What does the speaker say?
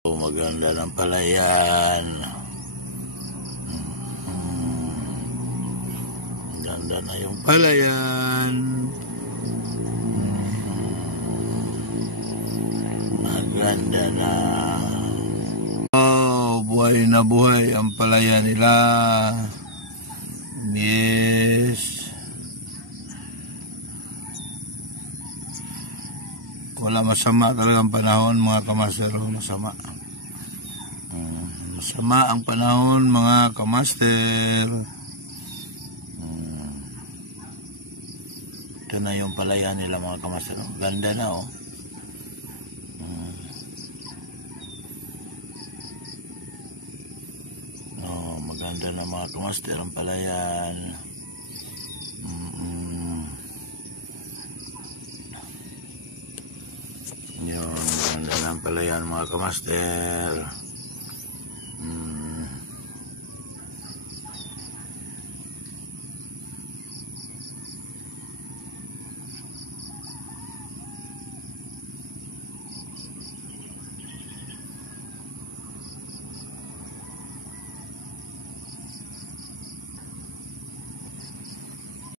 Maganda ng palayan. Ganda na yung palayan. Maganda na. Oh, buhay na buhay ang palayan nila. Yes. Wala masama talagang panahon mga kamaster. Masama. Masama ang panahon mga kamaster. Ito na yung palayan nila mga kamaster. Ganda na oh. Maganda na mga kamaster ang palayan. Yun, maganda na ang palayan mga kamaster.